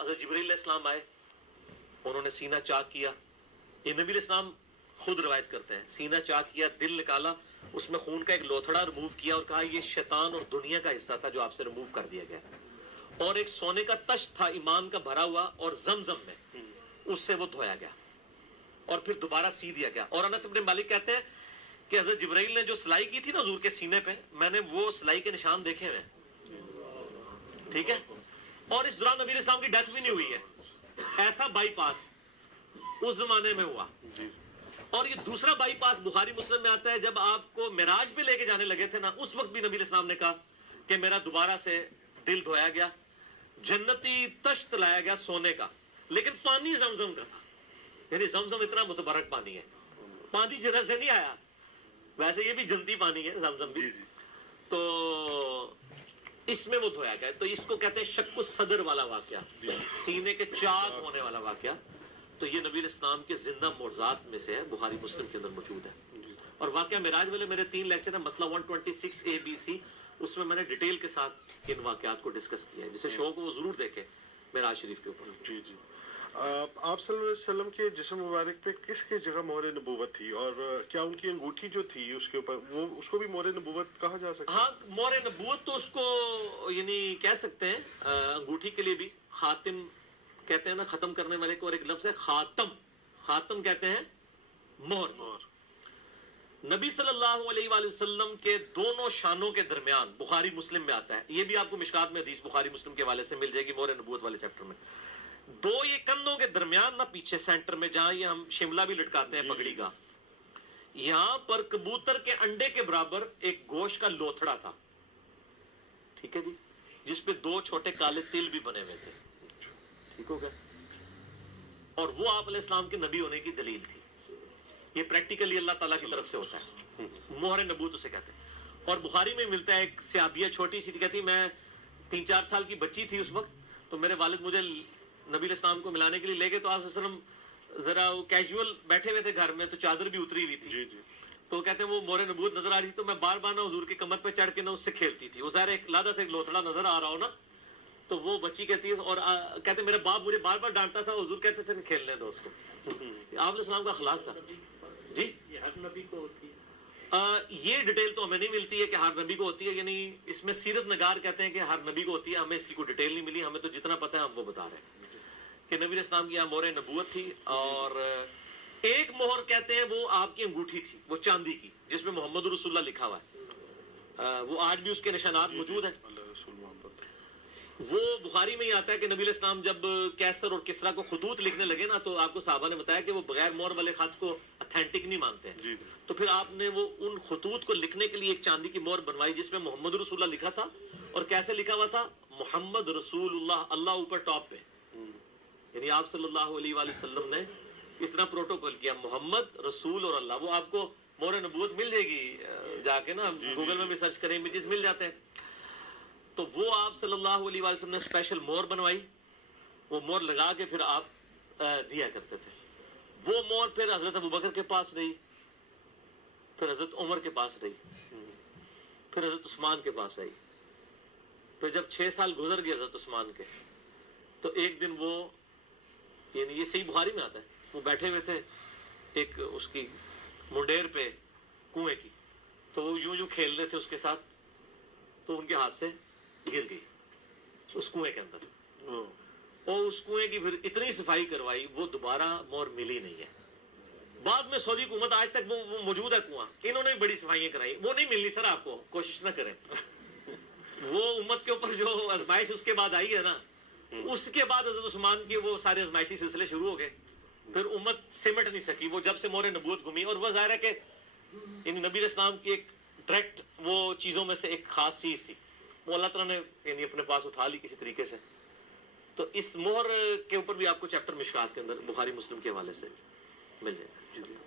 حضرت جبرائیل علیہ السلام آئے, انہوں نے سینہ چاک کیا. یہ نبی علیہ السلام خود روایت کرتے ہیں, سینہ چاک کیا, دل نکالا, اس میں خون کا ایک لوتھڑا ریموو کیا اور کہا یہ شیطان اور دنیا کا حصہ تھا جو آپ سے ریموو کر دیا گیا. اور ایک سونے کا تشت تھا ایمان کا بھرا ہوا, اور زمزم میں اس سے وہ دھویا گیا اور پھر دوبارہ سی دیا گیا. اور انس بن مالک کہتے ہیں کہ حضرت جبرائیل نے جو سلائی کی تھی نا حضور کے سینے پہ, میں نے وہ سلائی کے نشان دیکھے ہوئے. ٹھیک ہے, اور اس دوران نبی علیہ السلام کی ڈیتھ بھی نہیں ہوئی ہے. ایسا بائی پاس اس زمانے میں ہوا. اور یہ دوسرا بائی پاس بخاری مسلم میں آتا ہے, جب آپ کو معراج پہ لے کے جانے لگے تھے نا, اس وقت بھی نبی علیہ السلام نے کہا کہ میرا دوبارہ سے دل دھویا گیا, جنتی تشت لایا گیا سونے کا, لیکن پانی زمزم کا تھا. یعنی زمزم اتنا متبرک پانی ہے, پانی جنت سے نہیں آیا, ویسے یہ بھی جنتی پانی ہے زمزم بھی. تو اس میں وہ دھویا گیا. تو اس کو کہتے ہیں شق الصدر والا واقعہ, سینے کے چاک ہونے والا واقعہ. تو یہ نبی علیہ السلام کے زندہ معجزات میں سے ہے, بخاری مسلم کے اندر موجود ہے. اور واقعہ معراج والے میرے 3 لیکچر ہیں, مسئلہ 126 ABC, اس میں میں نے ڈیٹیل کے ساتھ ان واقعات کو ڈسکس کیا ہے. جسے شوق ہو وہ ضرور دیکھیں معراج شریف کے اوپر. جی جی. آپ صلی اللہ علیہ وسلم کے جسم مبارک پہ کس کس جگہ مہر نبوت تھی, اور کیا ان کی انگوٹھی جو تھی اس کے اوپر وہ اس کو بھی مہر نبوت کہا جا سکتا ہے؟ ہاں, مہر نبوت تو اس کو یعنی کہہ سکتے ہیں, انگوٹھی کے لیے بھی خاتم کہتے ہیں نا, ختم کرنے والے کو, اور ایک لفظ ہے خاتم, خاتم کہتے ہیں مہر. نبی صلی اللہ علیہ وآلہ وسلم کے دونوں شانوں کے درمیان, بخاری مسلم میں آتا ہے, یہ بھی آپ کو مشکات میں حدیث بخاری مسلم کے حوالے سے مل جائے گی مہر نبوت والے چیپٹر میں, دو یہ کندھوں کے درمیان نا پیچھے سینٹر میں, جہاں یہ ہم شملہ بھی لٹکاتے ہیں پگڑی کا, یہاں پر کبوتر کے انڈے کے برابر ایک گوشت کا لوتھڑا تھا. ٹھیک ہے جی, جس پہ 2 چھوٹے کالے تل بھی بنے ہوئے تھے. ٹھیک ہو گیا, اور وہ آپ علیہ السلام کے نبی ہونے کی دلیل تھی. یہ پریکٹیکلی اللہ تعالیٰ کی طرف سے ہوتا ہے, مہر نبوت اسے کہتے ہیں. اور بخاری میں ملتا ہے, ایک صحابیہ چھوٹی سی کہتی, میں 3-4 سال کی بچی تھی اس وقت, تو میرے والد مجھے نبی علیہ السلام کو ملانے کے لیے لے گئے, تو آپ صلی اللہ علیہ وسلم ذرا کیجول بیٹھے ہوئے تھے گھر میں, تو چادر بھی اتری ہوئی تھی. تو کہتے ہیں وہ مہر نبوت نظر آ رہی تھی, تو میں بار بار نا حضور کی کمر پہ چڑھ کے نا اس سے کھیلتی تھی. وہ ظاہر ایک لادہ سے ایک لوتھڑا نظر آ رہا ہو نا, تو وہ بچی کہتی ہے, اور کہتے میرے باپ مجھے بار بار ڈانٹتا تھا, حضور کہتے تھے کھیلنے دو اس کو. آپ علیہ السلام کا اخلاق تھا. جی, یہ ہر نبی کو ہوتی ہے. یہ ڈیٹیل تو ہمیں نہیں ملتی ہے کہ ہر نبی کو ہوتی ہے, یعنی اس میں سیرت نگار کہتے ہیں کہ ہر نبی کو ہوتی ہے, ہمیں اس کی کوئی ڈیٹیل نہیں ملی. ہمیں تو جتنا پتہ ہے ہم وہ بتا رہے ہیں کہ نبی علیہ السلام کی یہاں مہر نبوت تھی. اور ایک مہر کہتے ہیں وہ آپ کی انگوٹھی تھی, وہ چاندی کی, جس میں محمد رسول اللہ لکھا ہوا ہے, وہ آج بھی اس کے نشانات موجود ہیں. وہ بخاری میں ہی آتا ہے کہ نبی علیہ السلام جب کیسر اور کسرا کو خطوط لکھنے لگے نا, تو آپ کو صحابہ نے بتایا کہ وہ بغیر مہر والے خط کو اتھینٹک نہیں مانتے ہیں. تو پھر آپ نے وہ ان خطوط کو لکھنے کے لیے ایک چاندی کی مہر بنوائی, جس میں محمد رسول اللہ لکھا تھا, اور کیسے لکھا ہوا تھا, محمد رسول اللہ, اللہ اوپر ٹاپ پہ. یعنی آپ صلی اللہ علیہ وآلہ وسلم نے اتنا پروٹوکول کیا, محمد رسول اور اللہ. وہ آپ کو مہر نبوت مل جائے گی جا کے نا, گوگل میں بھی سرچ کریں, امیجز مل جاتے ہیں. تو وہ آپ صلی اللہ علیہ وآلہ وسلم نے اسپیشل مہر بنوائی, وہ مہر لگا کے پھر آپ دیا کرتے تھے. وہ مہر پھر حضرت ابوبکر کے پاس رہی, پھر حضرت عمر کے پاس رہی, پھر حضرت عثمان کے پاس آئی. پھر جب 6 سال گزر گئے حضرت عثمان کے, تو ایک دن وہ, یعنی یہ صحیح بخاری میں آتا ہے, وہ بیٹھے ہوئے تھے ایک اس کی منڈیر پہ کنویں کی, تو وہ یوں یوں کھیل رہے تھے اس کے ساتھ, تو ان کے ہاتھ سے گر گئی اس کنویں کے اندر. اور اس کنویں کی پھر اتنی صفائی کروائی, وہ دوبارہ مہر ملی نہیں ہے. بعد میں سعودی حکومت آج تک وہ موجود ہے کنواں, انہوں نے بھی بڑی صفائیاں کرائی, وہ نہیں ملنی سر آپ کو, کوشش نہ کریں. وہ امت کے اوپر جو آزمائش اس کے بعد آئی ہے نا, اس کے بعد حضرت عثمان کے وہ سارے آزمائشی سلسلے شروع ہو گئے, پھر امت سمٹ نہیں سکی. وہ جب سے مہر نبوت گھمی, اور وہ ظاہر ہے کہ یعنی نبی علیہ السلام کی ایک ڈائریکٹ وہ چیزوں میں سے ایک خاص چیز تھی, وہ اللہ تعالیٰ نے یعنی اپنے پاس اٹھا لی کسی طریقے سے. تو اس مہر کے اوپر بھی آپ کو چیپٹر مشکات کے اندر بخاری مسلم کے حوالے سے مل جائے گا.